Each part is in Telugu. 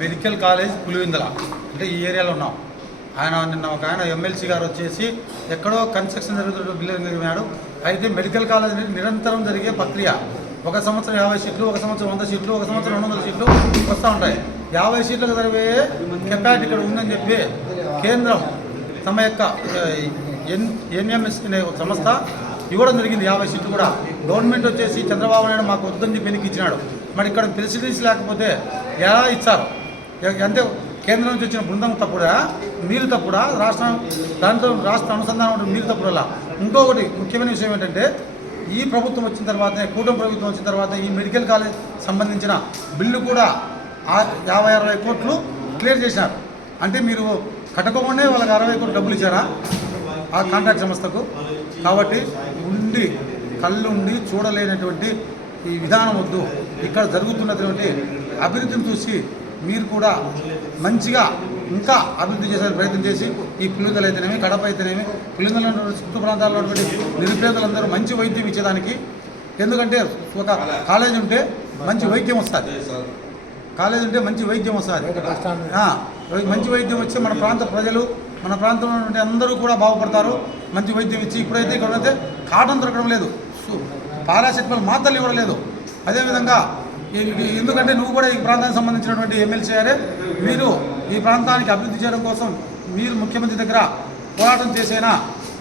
మెడికల్ కాలేజ్ పులివెందుల అంటే ఈ ఏరియాలో ఉన్నాం. నిన్న ఒక ఆయన ఎమ్మెల్సీ గారు వచ్చేసి ఎక్కడో కన్స్ట్రక్షన్ జరుగుతున్న బిల్డింగ్ నిర్మినాడు. అయితే మెడికల్ కాలేజ్ నిరంతరం జరిగే ప్రక్రియ. ఒక సంవత్సరం 50 సీట్లు, ఒక సంవత్సరం 100 సీట్లు, ఒక సంవత్సరం 200 సీట్లు వస్తూ ఉంటాయి. 50 సీట్లకు జరిగే కెపాసిటీ ఇక్కడ ఉందని చెప్పి కేంద్రం తమ యొక్క ఎన్ఎంఎస్ అనే సంస్థ ఇవ్వడం జరిగింది. 50 సీట్లు కూడా గవర్నమెంట్ వచ్చేసి చంద్రబాబు నాయుడు మాకు వద్దని చెప్పి ఎన్నిక ఇచ్చినాడు. మరి ఇక్కడ ఫెసిలిటీస్ లేకపోతే ఎలా ఇచ్చారు? అంటే కేంద్రం నుంచి వచ్చిన బృందం తప్పుడా, మీరు తప్పుడా, దాంట్లో రాష్ట్ర అనుసంధానం ఉంటుంది మీరు తప్పుడలా. ఇంకొకటి ముఖ్యమైన విషయం ఏంటంటే ఈ ప్రభుత్వం వచ్చిన తర్వాత, కూటమి ప్రభుత్వం వచ్చిన తర్వాత ఈ మెడికల్ కాలేజ్ సంబంధించిన బిల్లు కూడా 50-60 కోట్లు క్లియర్ చేసినారు. అంటే మీరు కట్టకోకుండా వాళ్ళకి 60 కోట్లు డబ్బులు ఇచ్చారా ఆ కాంట్రాక్ట్ సంస్థకు? కాబట్టి కళ్ళుండి చూడలేనటువంటి ఈ విధానం వద్దు. ఇక్కడ జరుగుతున్నటువంటి అభివృద్ధిని చూసి మీరు కూడా మంచిగా ఇంకా అభివృద్ధి చేసే ప్రయత్నం చేసి ఈ పులివెందులు అయితేనేమి, కడప అయితేనేమి, పులివెందుల చుట్టూ ప్రాంతాల్లో ఉన్నటువంటి నిరుపేదలందరూ మంచి వైద్యం ఇచ్చేదానికి. ఎందుకంటే ఒక కాలేజ్ ఉంటే మంచి వైద్యం వస్తుంది. కాలేజ్ ఉంటే మంచి వైద్యం వస్తుంది. మంచి వైద్యం వచ్చి మన ప్రాంత ప్రజలు, మన ప్రాంతంలో ఉన్నటువంటి అందరూ కూడా బాగుపడతారు. మంచి వైద్యం ఇచ్చి ఇప్పుడైతే ఇక్కడైతే కాటన్ దొరకడం లేదు, పారాసెటమాల్ మాత్రలు ఇవ్వడం లేదు. అదేవిధంగా ఎందుకంటే నువ్వు కూడా ఈ ప్రాంతానికి సంబంధించినటువంటి ఎమ్మెల్సీ గారే, మీరు ఈ ప్రాంతానికి అభివృద్ధి చేయడం కోసం మీరు ముఖ్యమంత్రి దగ్గర పోరాటం చేసేనా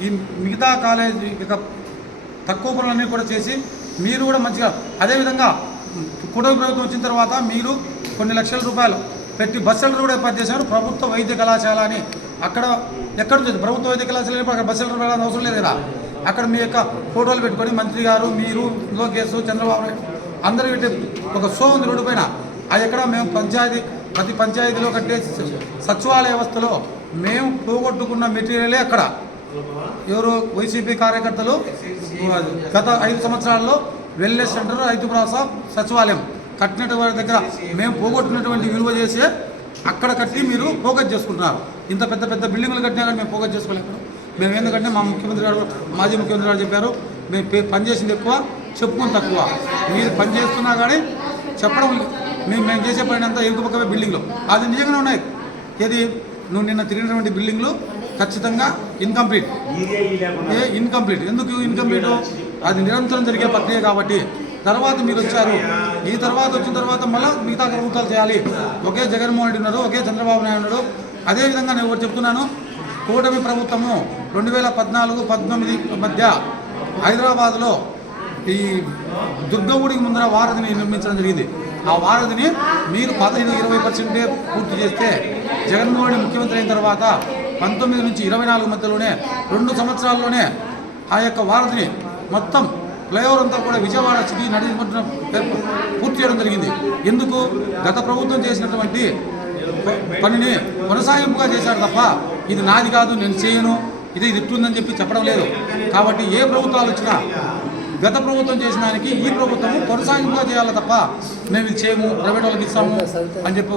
ఈ మిగతా కాలేజీ తక్కువ పనులన్నీ కూడా చేసి మీరు కూడా మంచిగా. అదేవిధంగా కూటమి ప్రభుత్వం వచ్చిన తర్వాత మీరు కొన్ని లక్షల రూపాయలు పెట్టి బస్సులు కూడా ఏర్పాటు చేశారు. ప్రభుత్వ వైద్య కళాశాల అని అక్కడ ఎక్కడ ఉంది ప్రభుత్వ వైద్య కళాశాల? అక్కడ బస్సులు వెళ్ళాల్సిన అవసరం లేదు కదా. అక్కడ మీ యొక్క ఫోటోలు పెట్టుకొని మంత్రి గారు, మీరు, లోకేష్, చంద్రబాబు నాయుడు అందరూ పెట్టి ఒక షో ఉంది రోడ్డు పైన. అది ఎక్కడ మేము ప్రతి పంచాయతీలో కట్టే సచివాలయ వ్యవస్థలో మేము పోగొట్టుకున్న మెటీరియలే అక్కడ. ఎవరు వైసీపీ కార్యకర్తలు గత 5 సంవత్సరాల్లో వెల్నెస్ సెంటర్, రైతు భరోసా, సచివాలయం కట్టినట్టు వారి దగ్గర మేము పోగొట్టినటువంటి విలువ చేసే అక్కడ కట్టి మీరు ఫోకస్ చేసుకుంటున్నారు. ఇంత పెద్ద పెద్ద బిల్డింగ్లు కట్టినా కానీ మేము ఫోకస్ చేసుకోలేము. మేము ఎందుకంటే మా ముఖ్యమంత్రి గారు, మాజీ ముఖ్యమంత్రి గారు చెప్పారు, మేము పనిచేసింది ఎక్కువ, చెప్పుకుని తక్కువ. మీరు పని చేస్తున్నా కానీ చెప్పడం మేము చేసే పని అంతా ఎగుపక్కవే బిల్డింగ్లు. అది నిజంగానే ఉన్నాయి. ఏది నువ్వు నిన్న తిరిగినటువంటి బిల్డింగ్లు ఖచ్చితంగా ఇన్కంప్లీట్. ఎందుకు ఇన్కంప్లీట్? అది నిరంతరం జరిగే ప్రక్రియ కాబట్టి. తర్వాత మీరు వచ్చారు. ఈ తర్వాత వచ్చిన తర్వాత మళ్ళీ మిగతా ప్రభుత్వాలు చేయాలి. ఒకే జగన్మోహన్ రెడ్డి ఉన్నారు, ఒకే చంద్రబాబు నాయుడు ఉన్నాడు. అదేవిధంగా నేను ఒకటి చెప్తున్నాను, కూటమి ప్రభుత్వము 2014-19 మధ్య హైదరాబాద్లో ఈ దుర్గగుడికి ముందర వారధిని నిర్మించడం జరిగింది. ఆ వారధిని మీరు 15-20% పూర్తి చేస్తే జగన్మోహన్ రెడ్డి ముఖ్యమంత్రి అయిన తర్వాత 19 నుంచి 24 మధ్యలోనే 2 సంవత్సరాల్లోనే ఆ యొక్క వారధిని మొత్తం ఫ్లైఓవర్ అంతా కూడా విజయవాడ సిటీ నడిపి పూర్తి చేయడం జరిగింది. ఎందుకు? గత ప్రభుత్వం చేసినటువంటి పనిని కొనసాగింపుగా చేశారు తప్ప ఇది నాది కాదు, నేను చేయను, ఇది ఇట్టుందని చెప్పి చెప్పడం లేదు. కాబట్టి ఏ ప్రభుత్వాలు వచ్చినా గత ప్రభుత్వం చేసిన దానికి ఈ ప్రభుత్వము కొనసాగింపుగా చేయాలి తప్ప మేము ఇది చేయము, ప్రైవేట్ వాళ్ళకి ఇస్తాము అని చెప్పి